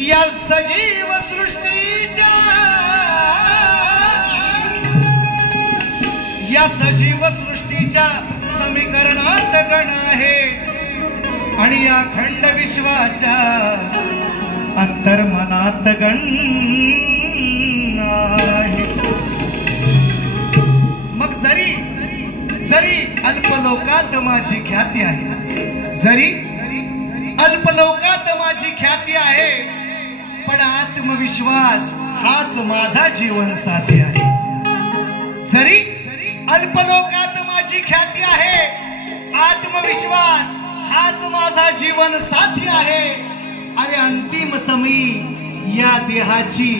या सजीव सृष्टीच्या समीकरणात गण आहे आणि या खंड विश्वाच्या अंतर्मनात गण आहे। मग जरी अल्पलोकात माझी ख्याती आहे, जरी अल्पलोकात माझी ख्याती आहे, पण आत्मविश्वास हाच माझा जीवन साथी आहे। जरी अल्पलोकात माझी ख्याती आहे, आत्मविश्वास हाच माझा जीवन साथी आहे। अरे अंतिम समयी या देहाची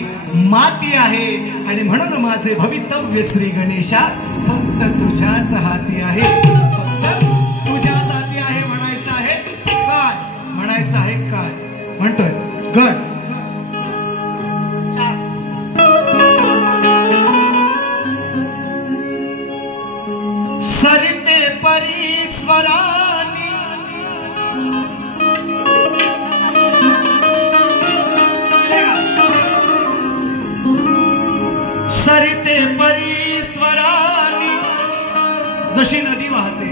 माती आहे आणि म्हणून माझे भवितव्य श्री गणेशा फक्त तुझ्याच हाती आहे, फक्त तुझ्याच हाती आहे। म्हणायचं आहे काय, म्हणायचं आहे काय, म्हणतोय गण सरिते परीश्वरानी सरिते परीश्वरानी जशी नदी वाहते,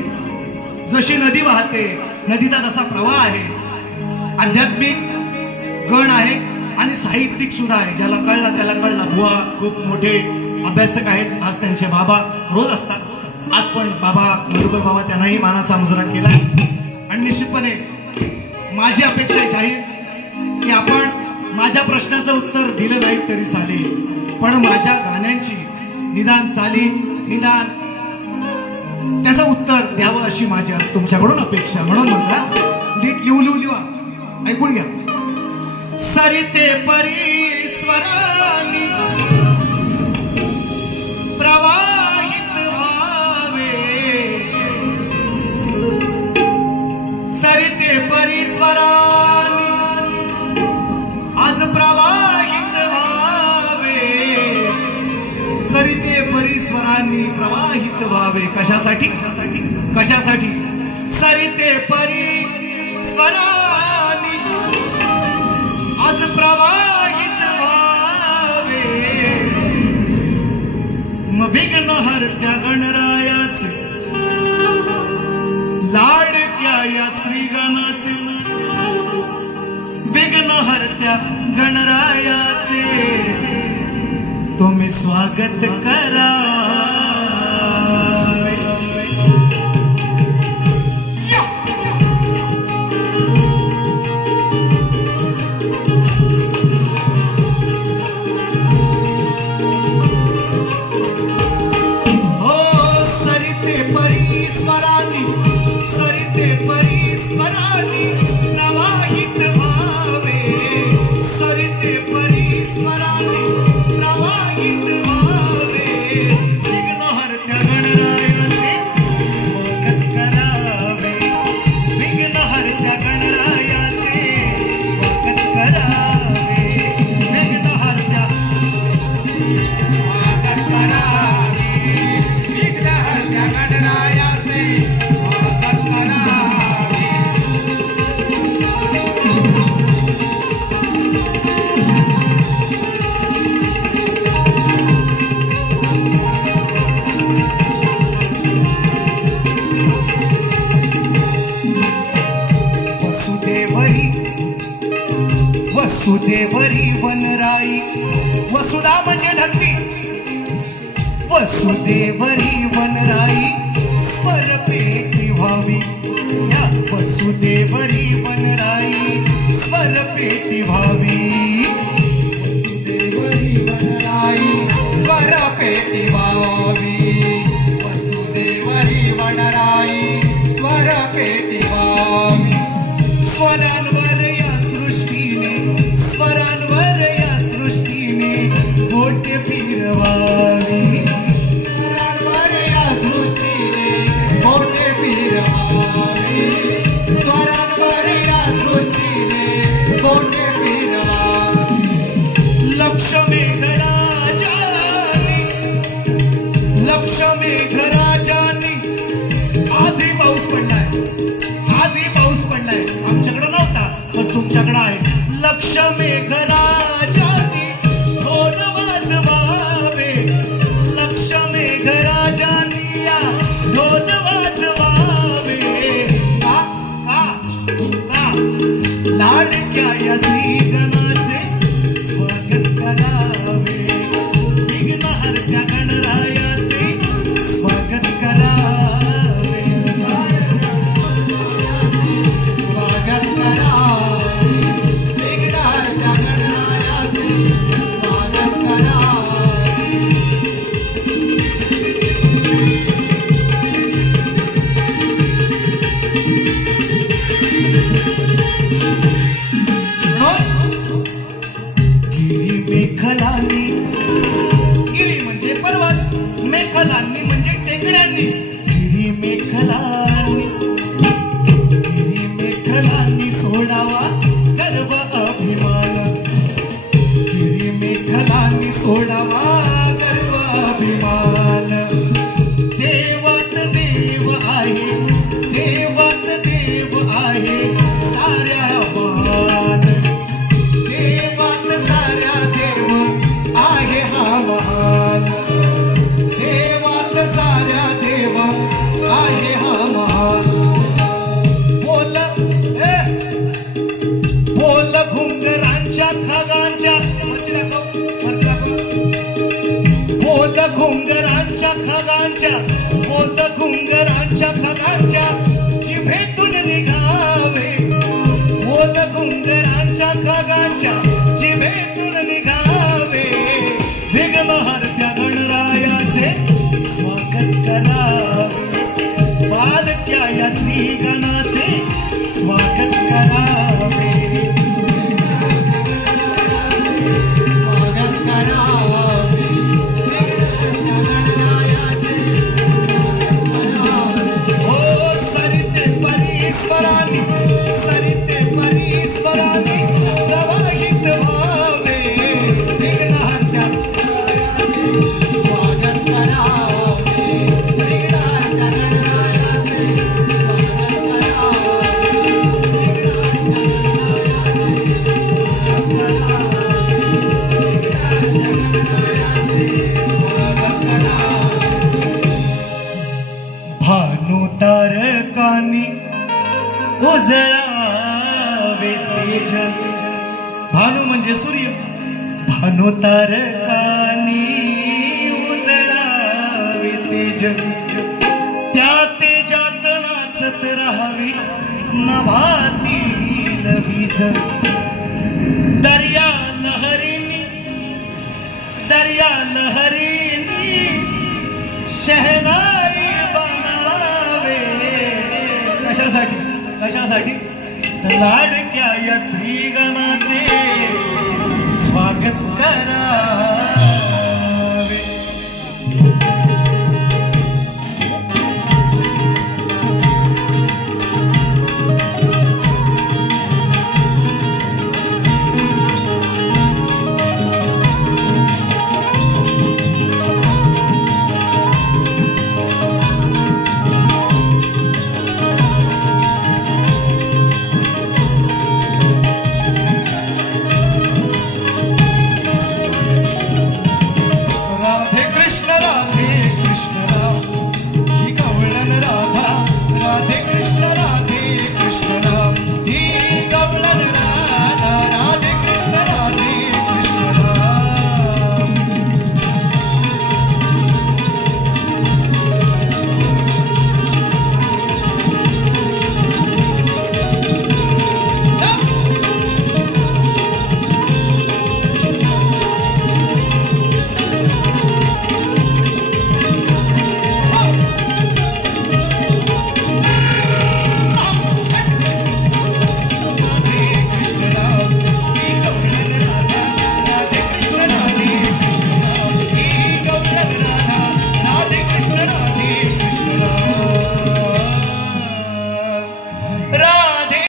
जशी नदी वाहते, नदीचा जसा प्रवाह आहे, आध्यात्मिक गण आहे आणि साहित्यिक सुद्धा आहे। ज्याला कळला त्याला कळला। बुवा खूप मोठे अभ्यासक आहेत, आज त्यांचे बाबा रोज असतात, आज पण बाबा मधुकर बाबा त्यांनाही मानाचा मुजरा केला। आणि निश्चितपणे माझी अपेक्षा जाहीर की आपण माझ्या प्रश्नाचं उत्तर दिलं नाही तरी चालेल, पण माझ्या गाण्यांची निदान चालील, निदान त्याचं उत्तर द्यावं अशी माझी आज तुमच्याकडून अपेक्षा। म्हणून म्हणला नीट लिहून ऐकून घ्या। सरिते परीश्वरानी प्रवाहित व्हावे, सरिते परीश्वरानी आज प्रवाहित व्हावे, सरिते परीश्वरानी प्रवाहित व्हावे। कशासाठी, कशासाठी? सरिते परीश्वरानी आज प्रवाहित व्हावे, मग विघ्न हरत्या गणरायाचे, लाडक्या या श्रीगणाचे, विघ्न हरत्या गणरायाचे तुम्ही स्वागत करा। वसुदेवरी वनराई, वसुधा म्हणजे धरती, वसुदेवरी वनराई स्वरपेटी व्हावी, या वसुदेवरी वनराई स्वरपेटी व्हावी, वसुदेवरी वनराई स्वरपेटी व्हावी, वसुदेवरी वनराई स्वरपेटी व्हावी। स्वरांवर या सृष्टीने, स्वरांवर या सृष्टीने बोट फिरवावी, स्वरांवर या सृष्टीने बोट फिरवावी, स्वरांवर या सृष्टीने बोट फिरवावी। लक्ष मेघराजानी, लक्ष मेघराजानी आजही पाऊस पडलाय, आजही पाऊस पडलाय, आमच्याकडे नव्हता पण तुमच्याकडे आहे। लक्ष मेघ लाडक्या या श्रीगणाचे स्वागत करावे, विघ्नहर्त्या गणरायाचे स्वागत करावे, स्वागत करावे, विघ्नहर्त्या गणरायाचे स्वागत करावे. मेखलांनी, गिरी म्हणजे पर्वत, मेखलांनी म्हणजे टेकड्यांनी, गिरी मेखलांनी सोडावा गर्व अभिमान, गिरी मेखलांनी सोडावा गर्व अभिमान. देवात देव आहे, देवात देव आहे साऱ्या मान, देवात साऱ्या देव आहे हा महान, देवात साऱ्या देव आहे हा महान. बोल बोल घुंगरांच्या खगांच्या, बोल घुंगरांच्या खगांच्या, बोल घुंगरांच्या खगांच्या जिभेतून निघावे, बोल घुंगरांच्या खगांच्या जिभेतून निघावे, विघ्नहर्त्या गणरायाचे स्वागत करावे, बालक्या या श्रीगणाचे स्वागत करावे, स्वागत करावे, विघ्नहर्त्या गणरायाचे स्वागत करावे. ओ सरिते परीश्वरानी, सरिते परीश्वरानी प्रवाहित व्हावे, विघ्नहर्त्या गणरायाचे स्वागत करावे, विघ्नहर्त्या गणरायाचे स्वागत करावे, विघ्नहर्त्या गणरायाचे स्वागत करावे. भानु तारकांनी उजळावे तेज, भानु म्हणजे सूर्य, भानु तारकांनी उजळावे तेज, त्या तेजात नाचत राहावी नभातील वीज. दर्या लहरीनी, दर्या लहरीनी शहनाई बनावे, कशासाठी, कशासाठी, लाडक्या या श्रीगणाचे